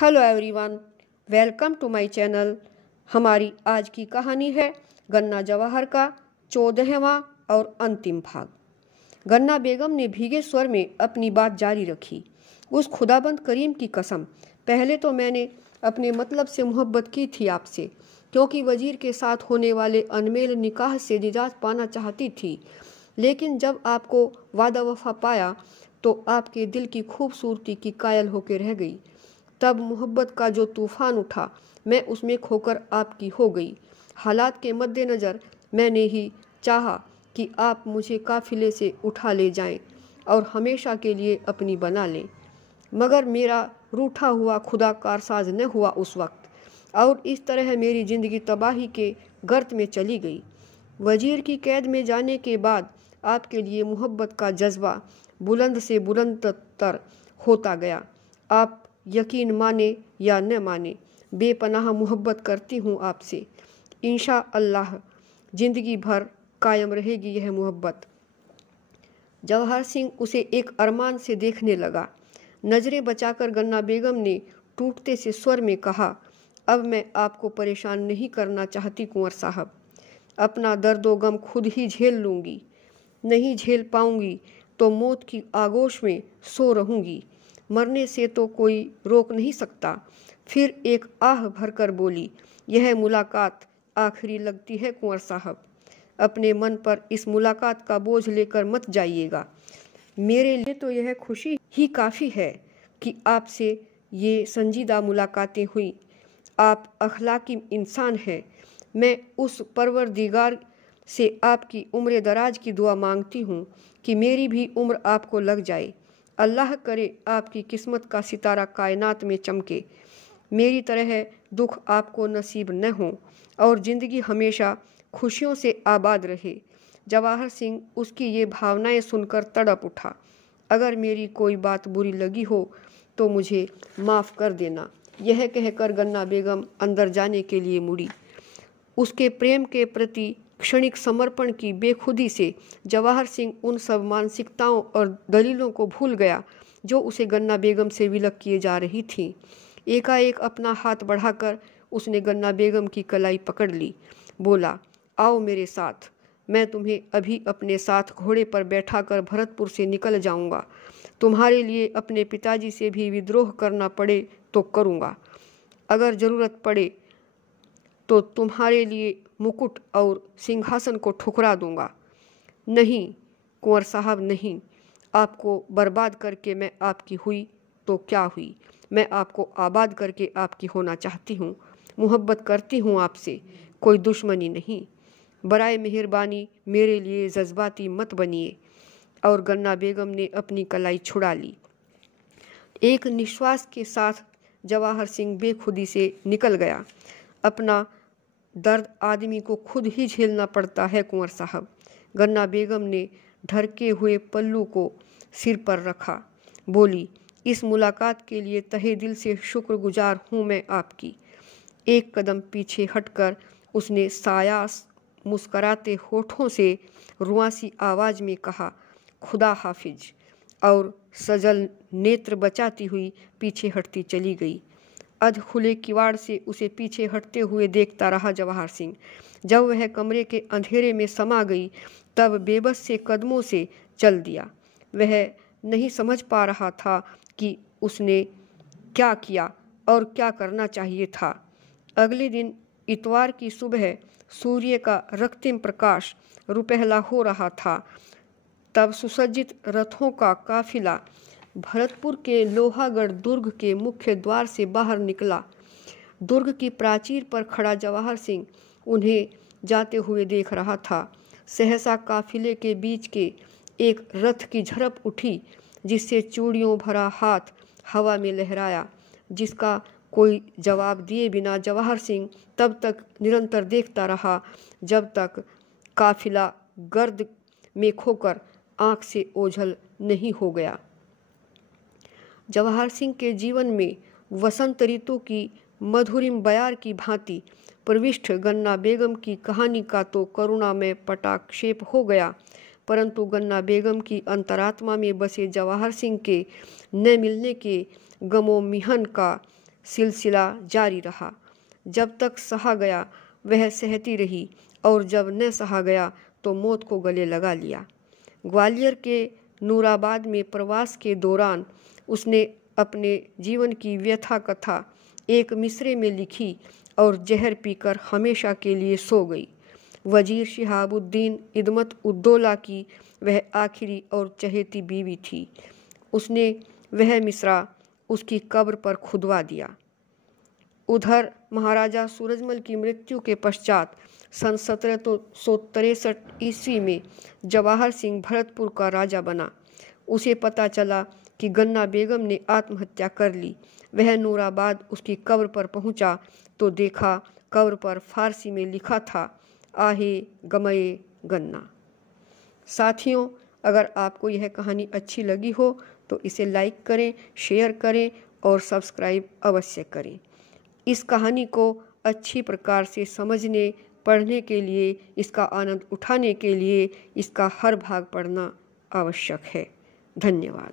Hello everyone, welcome to my channel. हमारी आज की कहानी है गन्ना जवाहर का 14वां और अंतिम भाग। गन्ना बेगम ने भीगे स्वर में अपनी बात जारी रखी। उस खुदाबंद करीम की कसम, पहले तो मैंने अपने मतलब से मोहब्बत की थी आपसे, क्योंकि वजीर के साथ होने वाले अनमेल निकाह से निजात पाना चाहती थी। लेकिन जब आपको वादा वफा पाया तो आपके दिल की खूबसूरती की कायल होकर रह गई। तब मोहब्बत का जो तूफ़ान उठा, मैं उसमें खोकर आपकी हो गई। हालात के मद्देनज़र मैंने ही चाहा कि आप मुझे काफ़िले से उठा ले जाएं और हमेशा के लिए अपनी बना लें, मगर मेरा रूठा हुआ खुदा कारसाज न हुआ उस वक्त, और इस तरह मेरी ज़िंदगी तबाही के गर्त में चली गई। वजीर की कैद में जाने के बाद आपके लिए मोहब्बत का जज्बा बुलंद से बुलंद तर होता गया। आप यकीन माने या न माने, बेपनाह मोहब्बत करती हूँ आपसे। इंशा अल्लाह ज़िंदगी भर कायम रहेगी यह मोहब्बत। जवाहर सिंह उसे एक अरमान से देखने लगा। नज़रें बचाकर गन्ना बेगम ने टूटते से स्वर में कहा, अब मैं आपको परेशान नहीं करना चाहती कुंवर साहब। अपना दर्दो गम खुद ही झेल लूँगी। नहीं झेल पाऊँगी तो मौत की आगोश में सो रहूँगी। मरने से तो कोई रोक नहीं सकता। फिर एक आह भरकर बोली, यह मुलाकात आखिरी लगती है कुंवर साहब। अपने मन पर इस मुलाकात का बोझ लेकर मत जाइएगा। मेरे लिए तो यह खुशी ही काफ़ी है कि आपसे ये संजीदा मुलाकातें हुई। आप अखलाकी इंसान हैं। मैं उस परवरदिगार से आपकी उम्र दराज की दुआ मांगती हूँ कि मेरी भी उम्र आपको लग जाए। अल्लाह करे आपकी किस्मत का सितारा कायनात में चमके। मेरी तरह दुख आपको नसीब न हो और ज़िंदगी हमेशा खुशियों से आबाद रहे। जवाहर सिंह उसकी ये भावनाएं सुनकर तड़प उठा। अगर मेरी कोई बात बुरी लगी हो तो मुझे माफ़ कर देना। यह कहकर गन्ना बेगम अंदर जाने के लिए मुड़ी। उसके प्रेम के प्रति क्षणिक समर्पण की बेखुदी से जवाहर सिंह उन सब मानसिकताओं और दलीलों को भूल गया जो उसे गन्ना बेगम से विलक किए जा रही थीं। एकाएक अपना हाथ बढ़ाकर उसने गन्ना बेगम की कलाई पकड़ ली। बोला, आओ मेरे साथ। मैं तुम्हें अभी अपने साथ घोड़े पर बैठाकर भरतपुर से निकल जाऊंगा। तुम्हारे लिए अपने पिताजी से भी विद्रोह करना पड़े तो करूंगा। अगर ज़रूरत पड़े तो तुम्हारे लिए मुकुट और सिंहासन को ठुकरा दूंगा। नहीं कुंवर साहब, नहीं। आपको बर्बाद करके मैं आपकी हुई तो क्या हुई, मैं आपको आबाद करके आपकी होना चाहती हूँ। मोहब्बत करती हूँ आपसे, कोई दुश्मनी नहीं। बराए मेहरबानी मेरे लिए जज्बाती मत बनिए। और गन्ना बेगम ने अपनी कलाई छुड़ा ली। एक निश्वास के साथ जवाहर सिंह बेखुदी से निकल गया। अपना दर्द आदमी को खुद ही झेलना पड़ता है कुंवर साहब। गन्ना बेगम ने ढरके हुए पल्लू को सिर पर रखा। बोली, इस मुलाकात के लिए तहे दिल से शुक्रगुजार हूँ मैं आपकी। एक कदम पीछे हटकर उसने सायास मुस्कराते होठों से रुआसी आवाज़ में कहा, खुदा हाफिज, और सजल नेत्र बचाती हुई पीछे हटती चली गई। अध खुले किवाड़ से उसे पीछे हटते हुए देखता रहा जवाहर सिंह। जब वह कमरे के अंधेरे में समा गई तब बेबस से कदमों से चल दिया। वह नहीं समझ पा रहा था कि उसने क्या किया और क्या करना चाहिए था। अगले दिन इतवार की सुबह सूर्य का रक्तिम प्रकाश रुपहला हो रहा था। तब सुसज्जित रथों का काफिला भरतपुर के लोहागढ़ दुर्ग के मुख्य द्वार से बाहर निकला। दुर्ग की प्राचीर पर खड़ा जवाहर सिंह उन्हें जाते हुए देख रहा था। सहसा काफिले के बीच के एक रथ की झड़प उठी, जिससे चूड़ियों भरा हाथ हवा में लहराया, जिसका कोई जवाब दिए बिना जवाहर सिंह तब तक निरंतर देखता रहा जब तक काफिला गर्द में खोकर आँख से ओझल नहीं हो गया। जवाहर सिंह के जीवन में वसंत ऋतु की मधुरिम बयार की भांति प्रविष्ट गन्ना बेगम की कहानी का तो करुणा में पटाक्षेप हो गया, परंतु गन्ना बेगम की अंतरात्मा में बसे जवाहर सिंह के न मिलने के गमो मिहन का सिलसिला जारी रहा। जब तक सहा गया वह सहती रही और जब न सहा गया तो मौत को गले लगा लिया। ग्वालियर के नूराबाद में प्रवास के दौरान उसने अपने जीवन की व्यथा कथा एक मिसरे में लिखी और जहर पीकर हमेशा के लिए सो गई। वजीर शिहाबुद्दीन इदमत उद्दौला की वह आखिरी और चहेती बीवी थी। उसने वह मिसरा उसकी कब्र पर खुदवा दिया। उधर महाराजा सूरजमल की मृत्यु के पश्चात सन 1763 ईस्वी में जवाहर सिंह भरतपुर का राजा बना। उसे पता चला कि गन्ना बेगम ने आत्महत्या कर ली। वह नूराबाद उसकी कब्र पर पहुंचा तो देखा कब्र पर फारसी में लिखा था, आहे गमए गन्ना। साथियों, अगर आपको यह कहानी अच्छी लगी हो तो इसे लाइक करें, शेयर करें और सब्सक्राइब अवश्य करें। इस कहानी को अच्छी प्रकार से समझने, पढ़ने के लिए, इसका आनंद उठाने के लिए इसका हर भाग पढ़ना आवश्यक है। धन्यवाद।